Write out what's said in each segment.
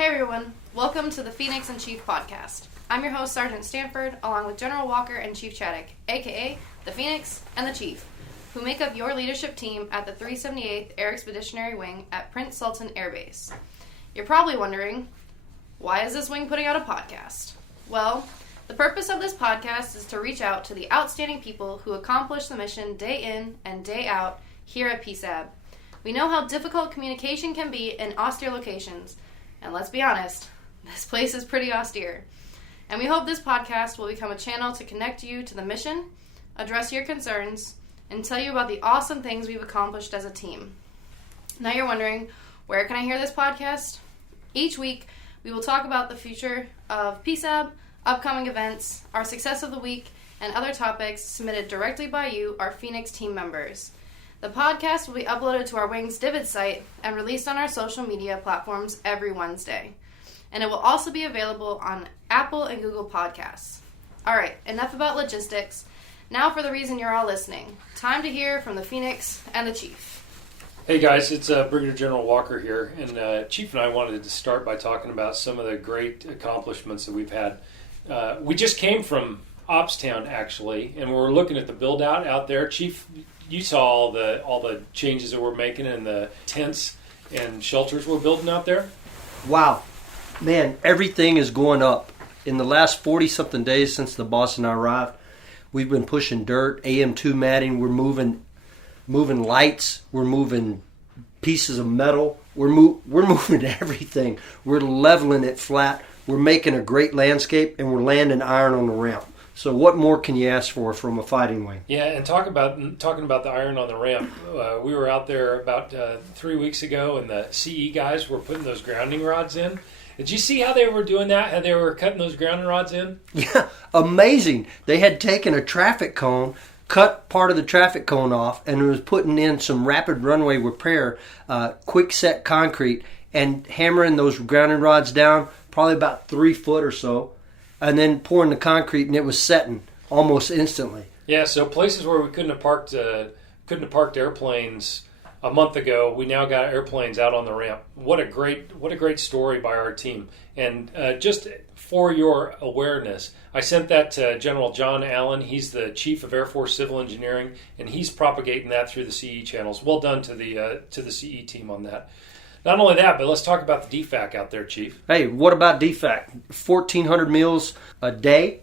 Hey everyone, welcome to the Phoenix and Chief podcast. I'm your host, Sergeant Stanford, along with General Walker and Chief Chadick, aka the Phoenix and the Chief, who make up your leadership team at the 378th Air Expeditionary Wing at Prince Sultan Air Base. You're probably wondering, why is this wing putting out a podcast? Well, the purpose of this podcast is to reach out to the outstanding people who accomplish the mission day in and day out here at PSAB. We know how difficult communication can be in austere locations, and let's be honest, this place is pretty austere. And we hope this podcast will become a channel to connect you to the mission, address your concerns, and tell you about the awesome things we've accomplished as a team. Now you're wondering, where can I hear this podcast? Each week, we will talk about the future of PSAB, upcoming events, our success of the week, and other topics submitted directly by you, our Phoenix team members. The podcast will be uploaded to our Wing's Divid site and released on our social media platforms every Wednesday. And it will also be available on Apple and Google Podcasts. Alright, enough about logistics. Now for the reason you're all listening. Time to hear from the Phoenix and the Chief. Hey guys, it's Brigadier General Walker here, and Chief and I wanted to start by talking about some of the great accomplishments that we've had. We just came from Opstown, actually, and we're looking at the build-out out there. Chief, you saw all the changes that we're making and the tents and shelters we're building out there? Wow. Man, everything is going up. In the last 40-something days since the boss and I arrived, we've been pushing dirt, AM2 matting, we're moving lights, we're moving pieces of metal, we're moving everything. We're leveling it flat, we're making a great landscape, and we're landing iron on the ramp. So what more can you ask for from a fighting wing? Yeah, and talking about the iron on the ramp, we were out there about 3 weeks ago, and the CE guys were putting those grounding rods in. Did you see how they were doing that? How they were cutting those grounding rods in? Yeah, amazing. They had taken a traffic cone, cut part of the traffic cone off, and was putting in some rapid runway repair, quick set concrete, and hammering those grounding rods down, probably about 3 foot or so, and then pouring the concrete, and it was setting almost instantly. Yeah, so places where we couldn't have parked airplanes a month ago, we now got airplanes out on the ramp. What a great story by our team. And just for your awareness, I sent that to General John Allen. He's the Chief of Air Force Civil Engineering, and he's propagating that through the CE channels. Well done to the CE team on that. Not only that, but let's talk about the DFAC out there, Chief. Hey, what about DFAC? 1,400 meals a day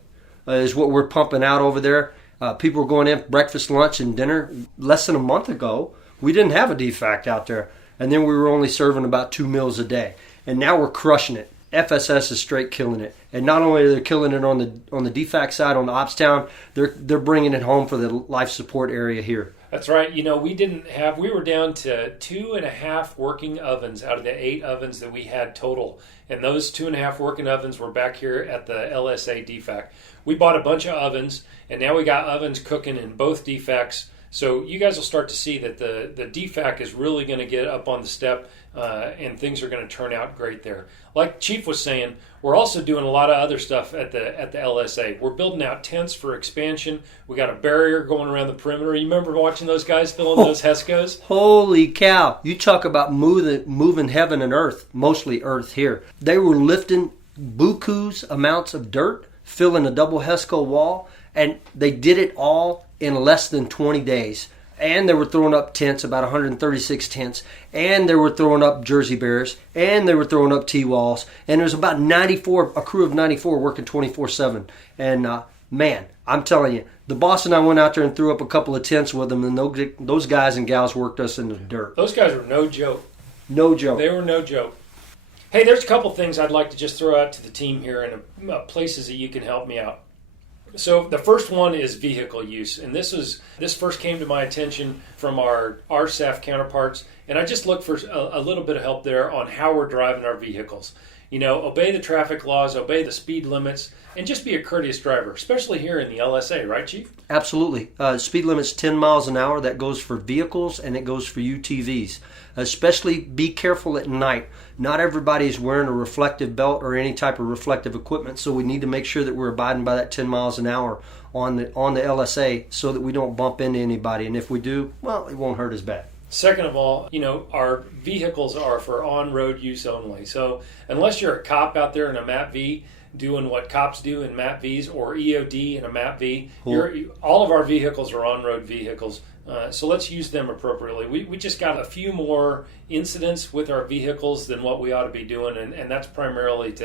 is what we're pumping out over there. People were going in breakfast, lunch, and dinner. Less than a month ago, we didn't have a DFAC out there. And then we were only serving about 2 meals a day. And now we're crushing it. FSS is straight killing it. And not only are they killing it on the DFAC side, on the Opstown, they're bringing it home for the life support area here. That's right. You know, we were down to 2.5 working ovens out of the 8 ovens that we had total. And those 2.5 working ovens were back here at the LSA DFAC. We bought a bunch of ovens, and now we got ovens cooking in both DFACs. So you guys will start to see that the DFAC is really going to get up on the step, and things are going to turn out great there. Like Chief was saying, we're also doing a lot of other stuff at the LSA. We're building out tents for expansion. We got a barrier going around the perimeter. You remember watching those guys filling those HESCOs? Holy cow. You talk about moving heaven and earth, mostly earth here. They were lifting buku's amounts of dirt, filling a double HESCO wall, and they did it all in less than 20 days. And they were throwing up tents, about 136 tents, and they were throwing up Jersey Bears, and they were throwing up T-walls, and there's about a crew of 94 working 24/7. And man, I'm telling you, the boss and I went out there and threw up a couple of tents with them, and those guys and gals worked us in the dirt. Those guys were no joke. No joke. They were no joke. Hey, there's a couple things I'd like to just throw out to the team here and places that you can help me out. So the first one is vehicle use, and this first came to my attention from our RSAF counterparts, and I just looked for a little bit of help there on how we're driving our vehicles. You know, obey the traffic laws, obey the speed limits, and just be a courteous driver, especially here in the LSA, right, Chief? Absolutely. Speed limit's 10 miles an hour. That goes for vehicles, and it goes for UTVs. Especially be careful at night. Not everybody's wearing a reflective belt or any type of reflective equipment, so we need to make sure that we're abiding by that 10 miles an hour on the LSA so that we don't bump into anybody. And if we do, well, it won't hurt as bad. Second of all, our vehicles are for on-road use only. So unless you're a cop out there in a MAP-V doing what cops do in MAP-Vs or EOD in a MAP-V, all of our vehicles are on-road vehicles. So let's use them appropriately. We just got a few more incidents with our vehicles than what we ought to be doing, and that's primarily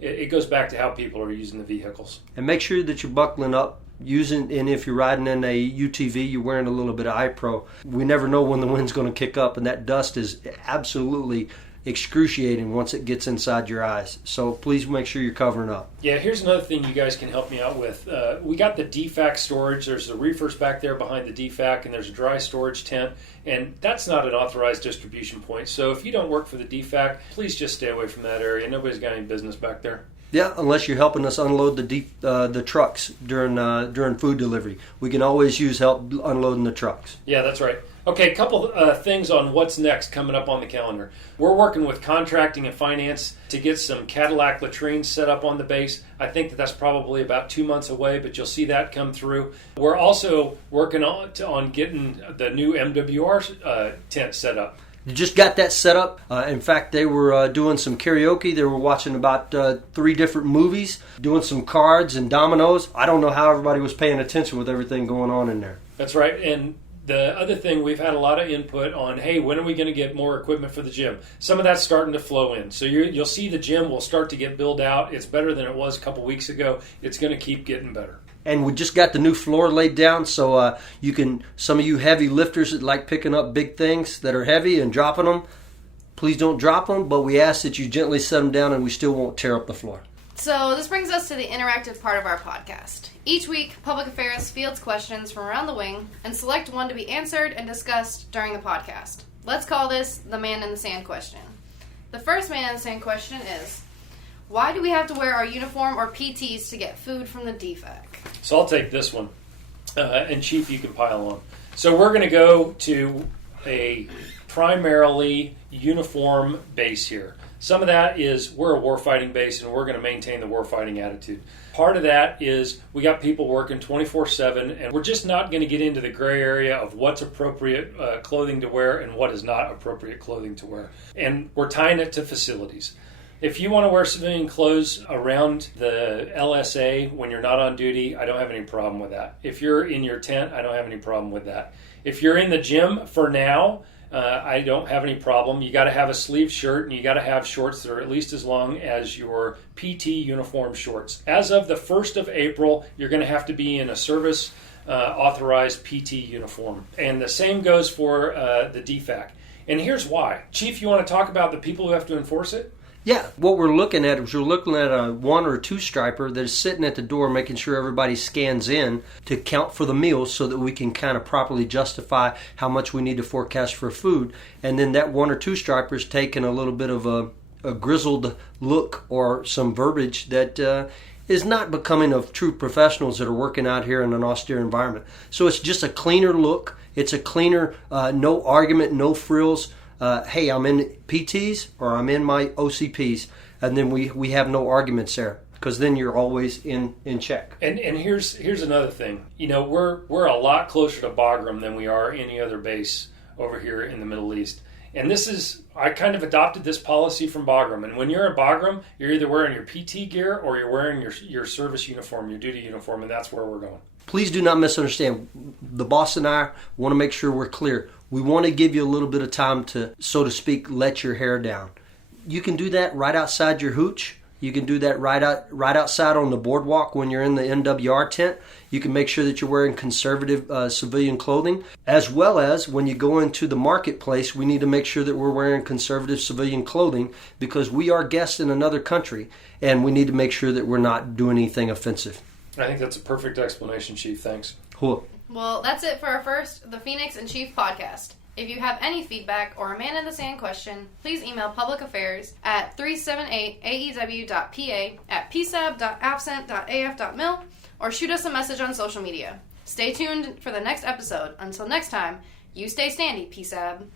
it goes back to how people are using the vehicles. And make sure that you're buckling up. And if you're riding in a UTV, you're wearing a little bit of iPro. We never know when the wind's going to kick up, and that dust is absolutely excruciating once it gets inside your eyes. So please make sure you're covering up. Yeah, here's another thing you guys can help me out with. We got the DFAC storage. There's the reefers back there behind the DFAC, and there's a dry storage tent, and that's not an authorized distribution point. So if you don't work for the DFAC, please just stay away from that area. Nobody's got any business back there. Yeah, unless you're helping us unload the trucks during food delivery. We can always use help unloading the trucks. Yeah, that's right. Okay, a couple things on what's next coming up on the calendar. We're working with contracting and finance to get some Cadillac latrines set up on the base. I think that's probably about 2 months away, but you'll see that come through. We're also working on getting the new MWR tent set up. You just got that set up. In fact, they were doing some karaoke. They were watching about 3 different movies, doing some cards and dominoes. I don't know how everybody was paying attention with everything going on in there. That's right. And the other thing, we've had a lot of input on, hey, when are we going to get more equipment for the gym? Some of that's starting to flow in. So you'll see the gym will start to get built out. It's better than it was a couple weeks ago. It's going to keep getting better. And we just got the new floor laid down, so some of you heavy lifters that like picking up big things that are heavy and dropping them, please don't drop them, but we ask that you gently set them down and we still won't tear up the floor. So this brings us to the interactive part of our podcast. Each week, Public Affairs fields questions from around the wing and select one to be answered and discussed during the podcast. Let's call this the Man in the Sand question. The first Man in the Sand question is, why do we have to wear our uniform or PTs to get food from the DFAC? So I'll take this one. And Chief, you can pile on. So we're going to go to a primarily uniform base here. Some of that is we're a warfighting base and we're going to maintain the warfighting attitude. Part of that is we got people working 24/7 and we're just not going to get into the gray area of what's appropriate clothing to wear and what is not appropriate clothing to wear. And we're tying it to facilities. If you want to wear civilian clothes around the LSA when you're not on duty, I don't have any problem with that. If you're in your tent, I don't have any problem with that. If you're in the gym for now, I don't have any problem. You got to have a sleeve shirt and you got to have shorts that are at least as long as your PT uniform shorts. As of the 1st of April, you're going to have to be in a service authorized PT uniform. And the same goes for the DFAC. And here's why. Chief, you want to talk about the people who have to enforce it? Yeah, what we're looking at is we're looking at a 1 or 2 striper that is sitting at the door making sure everybody scans in to count for the meals so that we can kind of properly justify how much we need to forecast for food. And then that 1 or 2 striper is taking a little bit of a grizzled look or some verbiage that is not becoming of true professionals that are working out here in an austere environment. So it's just a cleaner look. It's a cleaner, no argument, no frills. Hey, I'm in PTs or I'm in my OCPs, and then we have no arguments there because then you're always in check. And here's another thing. We're a lot closer to Bagram than we are any other base over here in the Middle East. And I kind of adopted this policy from Bagram. And when you're at Bagram, you're either wearing your PT gear or you're wearing your service uniform, your duty uniform, and that's where we're going. Please do not misunderstand. The boss and I want to make sure we're clear. We want to give you a little bit of time to, so to speak, let your hair down. You can do that right outside your hooch. You can do that right outside on the boardwalk when you're in the NWR tent. You can make sure that you're wearing conservative civilian clothing. As well as when you go into the marketplace, we need to make sure that we're wearing conservative civilian clothing because we are guests in another country and we need to make sure that we're not doing anything offensive. I think that's a perfect explanation, Chief. Thanks. Cool. Well, that's it for our first The Phoenix and Chief podcast. If you have any feedback or a Man in the Sand question, please email Public Affairs at 378aew.pa@psab.absent.af.mil or shoot us a message on social media. Stay tuned for the next episode. Until next time, you stay standy, PSAB.